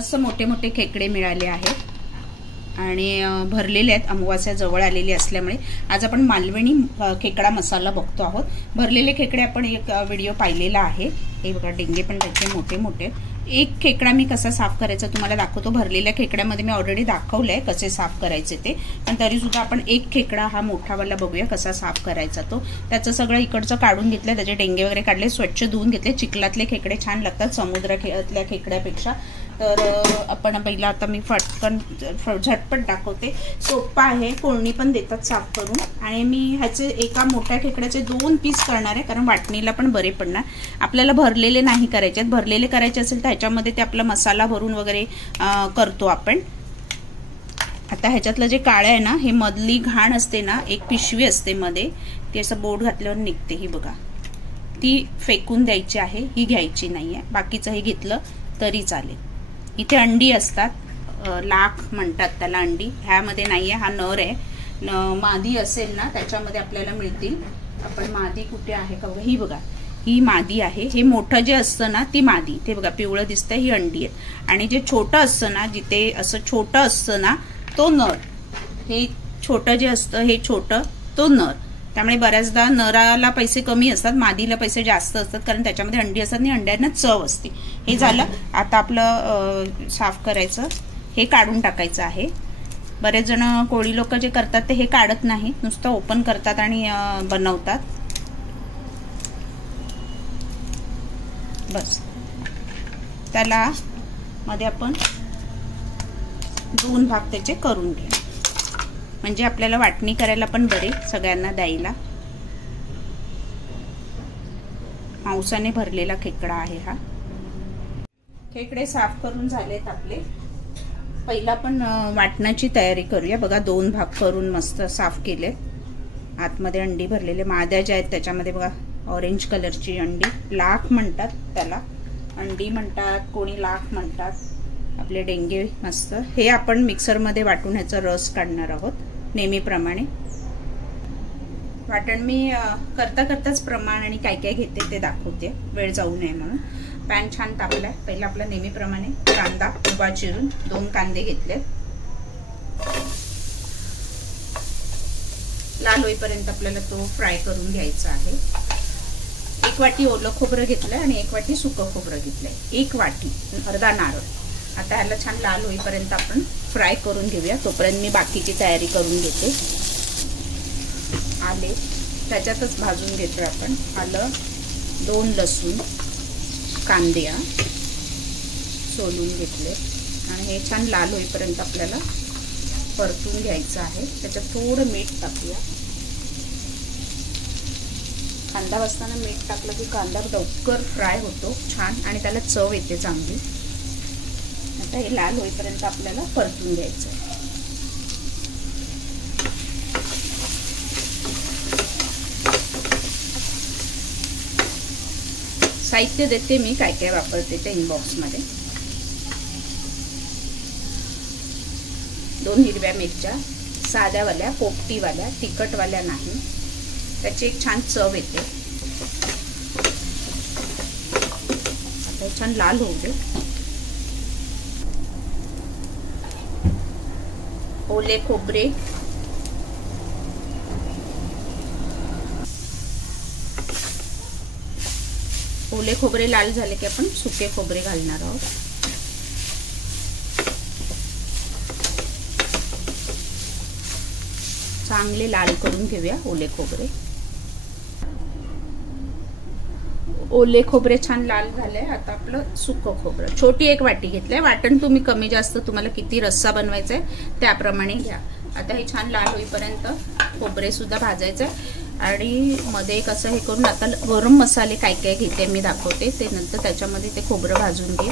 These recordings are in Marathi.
मस्त मोठे मोठे खेकडे मिळाले आहेत आणि भरलेले आहेत. अमावास्या जवळ आलेली असल्यामुळे आज आपण मालवणी खेकडा मसाला बघतो आहोत. भरलेले खेकडे आपण एक व्हिडिओ पाहिलेला आहे. हे बघा डेंगे पण त्याचे मोठे मोठे. एक खेकडा मी कसा साफ करायचा तुम्हाला दाखवतो. भरलेल्या खेकड्यामध्ये मी ऑलरेडी दाखवलंय कसे साफ करायचे ते, पण तरी सुद्धा आपण एक खेकडा हा मोठावाला बघूया कसा साफ करायचा तो. त्याचं सगळं इकडचं काढून घेतलं, त्याचे डेंगे वगैरे काढले, स्वच्छ धुवून घेतले. चिखलातले खेकडे छान लागतात समुद्रातल्या खेकड्यापेक्षा. तर आपण पहिला आता मी फटकन झटपट दाखवते. सोपा आहे, कोळणी पण देतात साफ करून. आणि मी ह्याचे एका मोठ्या खेकड्याचे 2 पीस करणार आहे, कारण वाटणीला पण बरे पडणार. आपल्याला भरलेले नाही करायचे. भरलेले करायचे असेल तर ह्याच्यामध्ये ते आपला मसाला भरून वगैरे करतो आपण. आता ह्याच्यातलं जे काळं आहे ना, हे मधली घाण असते ना, एक पिशवी असते मध्ये, ती असं बोट घातल्यावर निघते. ही बघा, ती फेकून द्यायची आहे, ही घ्यायची नाही आहे. बाकीचं हे घेतलं तरी चालेल. इथे अंडी असतात, लाख म्हणतात त्याला अंडी. ह्यामध्ये नाही आहे, हा नर आहे. मादी असेल ना त्याच्यामध्ये आपल्याला मिळतील. आपण मादी कुठे आहे का बघा, ही बघा, ही मादी आहे. हे मोठं जे असतं ना ती मादी, ते बघा पिवळं दिसतंय, ही अंडी आहे. आणि जे छोटं असतं ना, जिथे असं छोटं असतं ना तो नर. हे छोटं जे असतं हे छोटं तो नर. त्यामुळे बऱ्याचदा नराला पैसे कमी असतात, मादीला पैसे जास्त असतात, कारण त्याच्यामध्ये अंडी असतात आणि अंड्यांना चव असते. हे झालं. आता आपलं साफ करायचं, हे काढून टाकायचं आहे. बरेच जण कोळी लोक जे करतात ते हे काढत नाही, नुसतं ओपन करतात आणि बनवतात. बस. त्याला मध्ये आपण 2 भाग त्याचे करून घ्या, म्हणजे आपल्याला वाटणी करायला पण बरे, सगळ्यांना द्यायला. मांसाने भरलेला खेकडा आहे हा. खेकडे साफ करून झालेत आपले. पहिला पण वाटणाची तयारी करूया. बघा 2 भाग करून मस्त साफ केले. आतमध्ये अंडी भरलेले. माद्या ज्या आहेत त्याच्यामध्ये बघा ऑरेंज कलरची अंडी, लाख म्हणतात त्याला, अंडी म्हणतात, कोणी लाख म्हणतात. आपले डेंगे मस्त. हे आपण मिक्सरमध्ये वाटून ह्याचा रस काढणार आहोत नेहमीप्रमाणे. वाटण मी करता करताच प्रमाण आणि काय काय घेते ते दाखवते, वेळ जाऊ नये म्हणून. पॅन छान तापलाय. पहिला आपला नेहमीप्रमाणे कांदा उभा चिरून 2 कांदे घेतले. लाल होईपर्यंत आपल्याला तो फ्राय करून घ्यायचा आहे. 1 वाटी ओलं खोबरं घेतलंय आणि 1 वाटी सुकं खोबरं घेतलंय. 1 वाटी, अर्धा नारळ. आता ह्याला छान लाल होईपर्यंत आपण फ्राय करून घेऊया. तोपर्यंत मी बाकीची तयारी करून घेते. आले त्याच्यातच भाजून घेतोय आपण. आलं, 2 लसूण, कांदे सोलून घेतले आणि हे छान लाल होईपर्यंत आपल्याला परतून घ्यायचं आहे. त्याच्यात थोडं मीठ टाकूया. कांदा भाजताना मीठ टाकलं की कांदा लवकर फ्राय होतो छान आणि त्याला चव येते चांगली. आता हे लाल होईपर्यंत आपल्याला परतून घ्यायचं आहे. साहित्य देते मी काय काय वापरते ते इनबॉक्समध्ये. 2 हिरव्या मिरच्या, साध्यावाल्या, पोपटीवाल्या, तिखटवाल्या नाही. त्याची एक छान चव येते. आता छान लाल होऊ दे. ओले खोबरे, ओले खोबरे लाल झाले की आपण सुके खोबरे घालणार आहोत. चांगले लाल करून घेऊया ओले खोबरे. ओले खोबरे छान लाल झाले. आता आपलं सुकं खोबरं, छोटी 1 वाटी घेतलंय. वाटण तुम्ही कमी जास्त तुम्हाला किती रस्सा बनवायचा आहे त्याप्रमाणे घ्या. आता हे छान लाल होईपर्यंत खोबरे सुद्धा भाजायचं आणि मध्ये एक असं हे करून आता गरम मसाले काय काय घेते मी दाखवते ते नंतर. त्याच्यामध्ये ते खोबरं भाजून घे.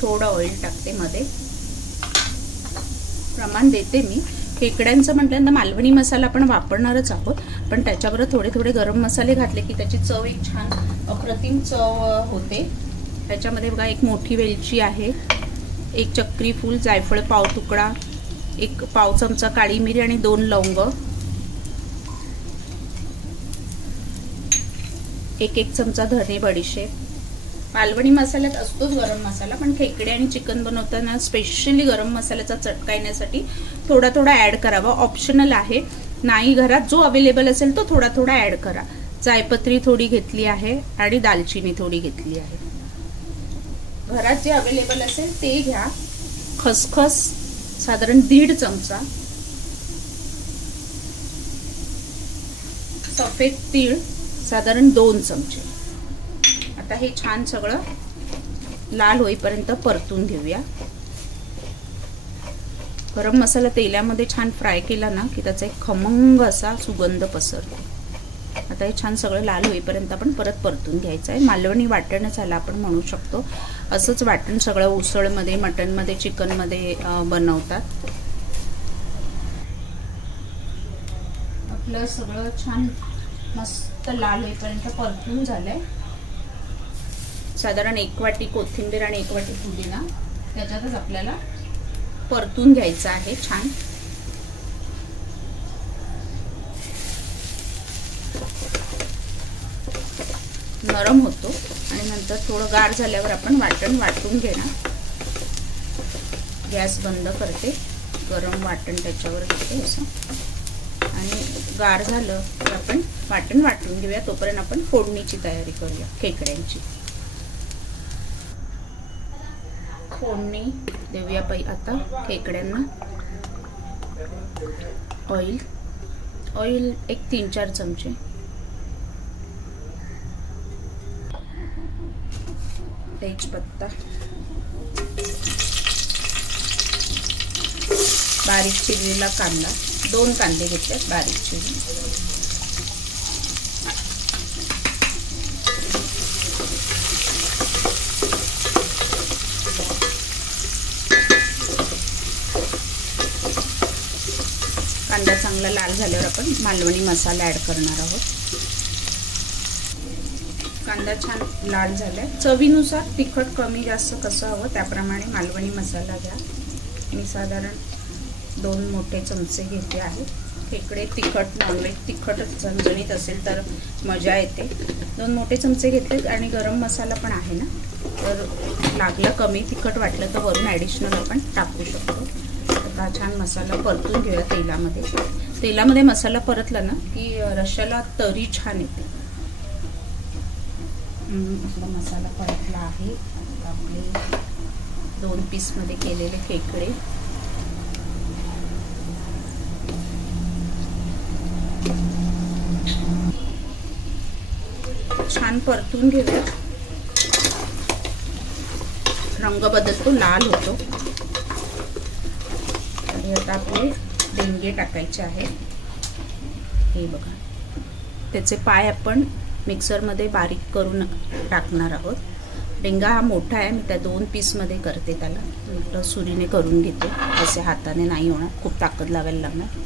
थोडं ऑइल टाकते मध्ये, प्रमाण देते मी. खेकड्यांचं म्हटल्यानंतर मालवणी मसाला आपण वापरणारच आहोत, पण त्याच्याबरोबर थोडे थोडे गरम मसाले घातले की त्याची चव एक छान अप्रतिम चव होते. त्याच्यामध्ये बघा 1 मोठी वेलची आहे, 1 चक्री फूल, जायफळ पाव तुकडा, 1 पाव चमचा काळी मिरी आणि 2 लवंग, 1 चमचा धने बडीशेप, मालवणी मसाल्यात असतोच गरम मसाला, पण खेकडे आणि चिकन बनवताना स्पेशली गरम मसाल्याचा चटका येण्यासाठी थोडा थोडा ॲड करावा. ऑप्शनल आहे, नाही घरात जो अवेलेबल असेल तो थोडा थोडा ॲड करा. जायपत्री थोडी घेतली आहे आणि दालचिनी थोडी घेतली आहे. घरात जे अवेलेबल असेल ते घ्या. खसखस साधारण 1.5 चमचा, सफेद तीळ साधारण 2 चमचे. आता हे छान सगळं लाल होईपर्यंत परतून घेऊया. गरम मसाला तेलामध्ये छान फ्राय केला ना की त्याचा एक खमंग असा सुगंध पसरतो. आता हे छान सगळं लाल होईपर्यंत आपण परत परतून घ्यायचं आहे. मालवणी वाटणच ह्याला आपण म्हणू शकतो. असंच वाटण सगळं उसळमध्ये, मटणमध्ये, चिकनमध्ये बनवतात. आपलं सगळं छान मस्त लाल होईपर्यंत परतून झालंय. साधारण 1 वाटी कोथिंबीर आणि 1 वाटी पुदिना त्याच्यातच आपल्याला परतून घ्यायचं आहे. छान नरम होतो आणि नंतर थोडं गार झाल्यावर आपण वाटण वाटून घेणार. गॅस बंद करते, गरम वाटण त्याच्यावर घेते असं, आणि गार झालं तर आपण वाटण वाटून घेऊया. तोपर्यंत आपण फोडणीची तयारी करूया खेकड्यांची. फोडणी देऊया आता खेकड्यांना. ऑइल एक 3-4 चमचे, तेजपत्ता, बारीक चिरलेला कांदा, 2 कांदे घेतले बारीक चिरून, कांदा चांगला लाल झाल्यावर आपण मालवणी मसाला ॲड करणार आहोत. कांदा छान लाल झालाय. चवीनुसार तिखट कमी जास्त कसं हवं त्याप्रमाणे मालवणी मसाला घ्या. मी साधारण 2 मोठे चमचे घेते आहे. खेकडे तिखट, नॉनव्हेज तिखटच झणझणीत असेल तर मजा येते. 2 मोठे चमचे घेतले आणि गरम मसाला पण आहे ना, तर लागलं कमी तिखट वाटलं तर वरून ॲडिशनल आपण टाकू शकतो. आता छान मसाला परतून घेऊया तेलामध्ये. तेलामध्ये मसाला परतला ना की रश्श्याला तरी छान येते. आपला मसाला परतला आहे. आपले 2 पीसमध्ये केलेले खेकडे छान परतून घेऊया. रंग बदलतो, लाल होतो. आणि आता आपले डेंगे टाकायचे आहेत. हे बघा, त्याचे पाय आपण मिक्सरमध्ये बारीक करून टाकणार आहोत. डेंगा हा मोठा आहे, मी त्या 2 पीसमध्ये करते. त्याला सुरीने करून घेते, असे हाताने नाही होणार, खूप ताकद लावायला लागणार.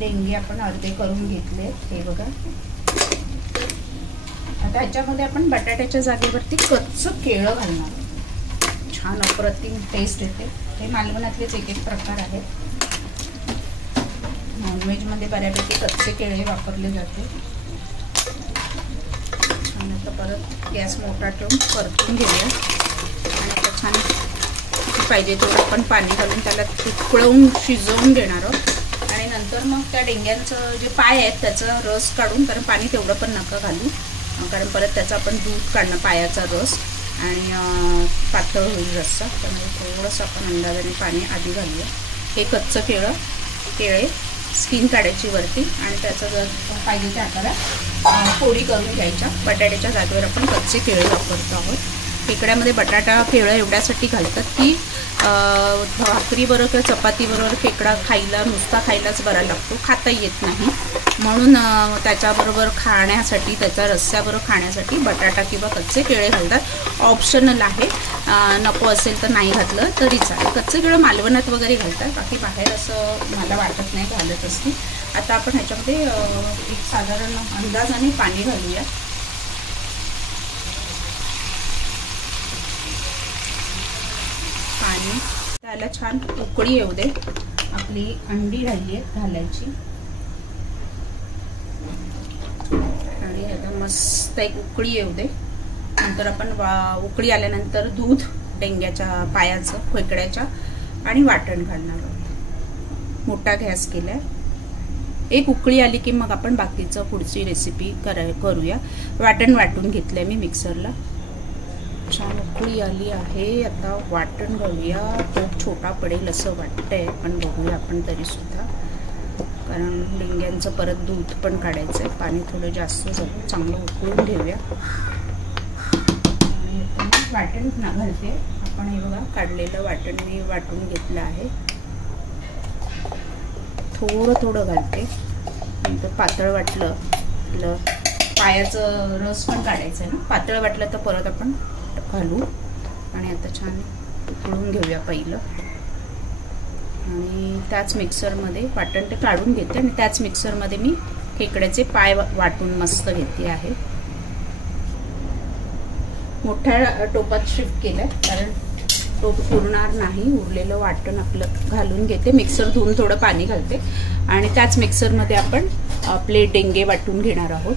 डेंगे आपण अर्धे करून घेतले. हे बघा, आता ह्याच्यामध्ये आपण बटाट्याच्या जागेवरती कच्चं केळं घालणार. छान अप्रतिम टेस्ट येते. हे मालवणातलेच एक प्रकार आहेत. नॉनव्हेजमध्ये बऱ्यापैकी कच्चे केळे वापरले जाते. छान आता परत गॅस मोठा ठेवून परतून घेऊया. आणि आता छान पाहिजे तेवढं आपण पाणी घालून त्याला उकळवून शिजवून घेणार आहोत. आणि नंतर मग त्या डेंग्यांचं जे पाय आहेत त्याचा रस काढून, कारण पाणी तेवढं पण नका घालू, कारण परत त्याचा आपण दूध काढणं, पायाचा रस, आणि पातळ होईल रस्सा. त्यामुळे थोडंसं आपण अंदाजाने पाणी आधी घालूया. हे कच्चं केळे स्किन काढायची वरती, आणि त्याचा जर पाहिजे त्या आकारात फोडी करून घ्यायच्या. बटाट्याच्या जागेवर आपण कच्चे केळे वापरतो आहोत. खेकड्यामध्ये बटाटा केळं एवढ्यासाठी घालतात की भाकरीबरोबर किंवा चपातीबरोबर खेकडा खायला, नुसता खायलाच बरा लागतो, खाता येत नाही. म्हणून त्याच्याबरोबर खाण्यासाठी, त्याच्या रस्स्याबरोबर खाण्यासाठी बटाटा किंवा कच्चे केळे घालतात. ऑप्शनल आहे, नको असेल तर नाही घातलं तरी चालेल. कच्चे केळं मालवणात वगैरे घालतात, बाकी बाहेर असं मला वाटत नाही घालत असते. आता आपण ह्याच्यामध्ये एक साधारण अंदाजाने पाणी घालूया. पाणी. त्याला छान उकळी येऊ दे. आपली अंडी राहिली आहेत घालायची आणि आता मस्त एक उकळी येऊ दे. नंतर आपण उकळी आल्यानंतर दूध, डेंग्याच्या पायाचं, खेकड्याच्या आणि वाटण घालणार आहोत. मोठा गॅस केलाय. एक उकळी आली की मग आपण बाकीचं पुढची रेसिपी करूया. वाटण वाटून घेतलंय मी मिक्सरला. छान उकळी आली आहे. आता वाटण घालूया. खूप छोटा पडेल असं वाटतंय, पण बघूया आपण तरी सुद्धा, कारण डेंग्यांचं परत दूध पण काढायचं आहे. पाणी थोडं जास्त झालं, चांगलं उकळून घेऊया. आणि वाटण घालते आपण. हे बघा, काढलेलं वाटण मी वाटून घेतलं आहे. थोडं थोडं घालते. नंतर पातळ वाटलं, पायाचं रस पण काढायचं आहे ना. पातळ वाटलं तर परत आपण घालू. आणि आता छान उकळून घेऊया पहिलं. आणि त्याच मिक्सरमध्ये वाटण ते काढून घेते आणि त्याच मिक्सरमध्ये मी खेकड्याचे पाय वाटून मस्त घेते आहे. मोठ्या टोपात शिफ्ट केलं कारण टोप पुरणार नाही. उरलेलं वाटण आपलं घालून घेते. मिक्सर धुवून थोडं पाणी घालते आणि त्याच मिक्सरमध्ये आपण आपले डेंगे वाटून घेणार आहोत.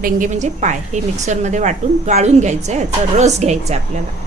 डेंगे म्हणजे पाय. हे मिक्सरमध्ये वाटून गाळून घ्यायचं आहे. याचा रस घ्यायचा आहे आपल्याला.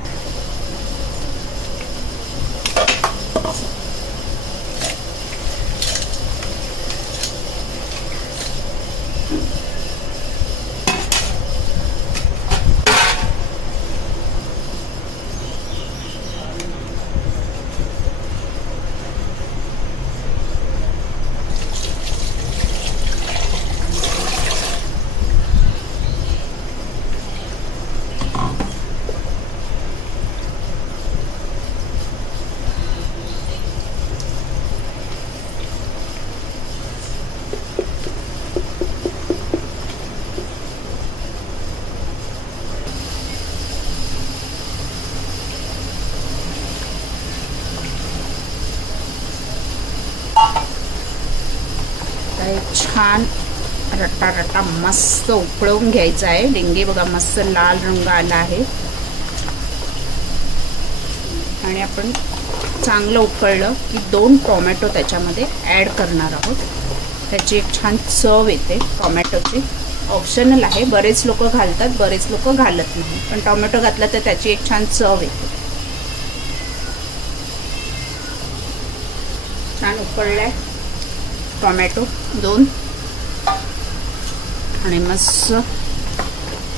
छान रट्टा मस्त उकळवून घ्यायचा आहे. डेंगे बघा मस्त लाल रंग आला आहे. आणि आपण चांगलं उकळलं की 2 टोमॅटो त्याच्यामध्ये ॲड करणार आहोत. त्याची एक छान चव येते. टोमॅटोची ऑप्शनल आहे. बरेच लोक घालतात, बरेच लोक घालत नाही, पण टोमॅटो घातला तर त्याची एक छान चव येते. छान उकळलाय टोमॅटो 2 आणि मस्त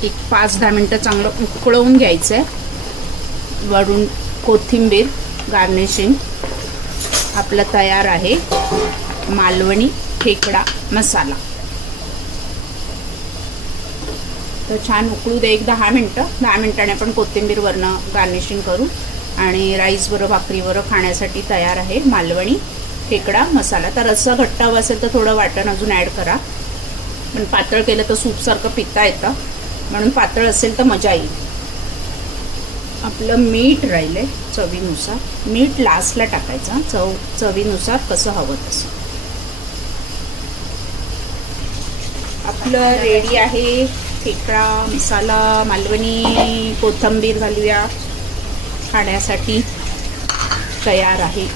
एक 5-10 मिनटं चांगलं उकळवून घ्यायचं आहे. वरून कोथिंबीर गार्निशिंग आपला तयार आहे. मालवणी खेकडा मसाला. तर छान उकळू दे एक 10 मिनटं. 10 मिनिटांनी आपण कोथिंबीर वरनं गार्निशिंग करू आणि राईस बरोबर भाकरी बरोबर खाण्यासाठी तयार आहे मालवणी खेकडा मसाला. तर रस्सा घट्ट हवा असेल तर थोडं वाटण अजून ॲड करा, पण पातळ केलं तर सूपसारखं पिता येतं, म्हणून पातळ असेल तर मजा येईल. आपलं मीठ राहिलं आहे चवीनुसार. मीठ लास्टला टाकायचं. चवीनुसार कसं हवं तसं. आपलं रेडी आहे खेकडा मसाला मालवणी. कोथिंबीर घालूया. खाण्यासाठी तयार आहे.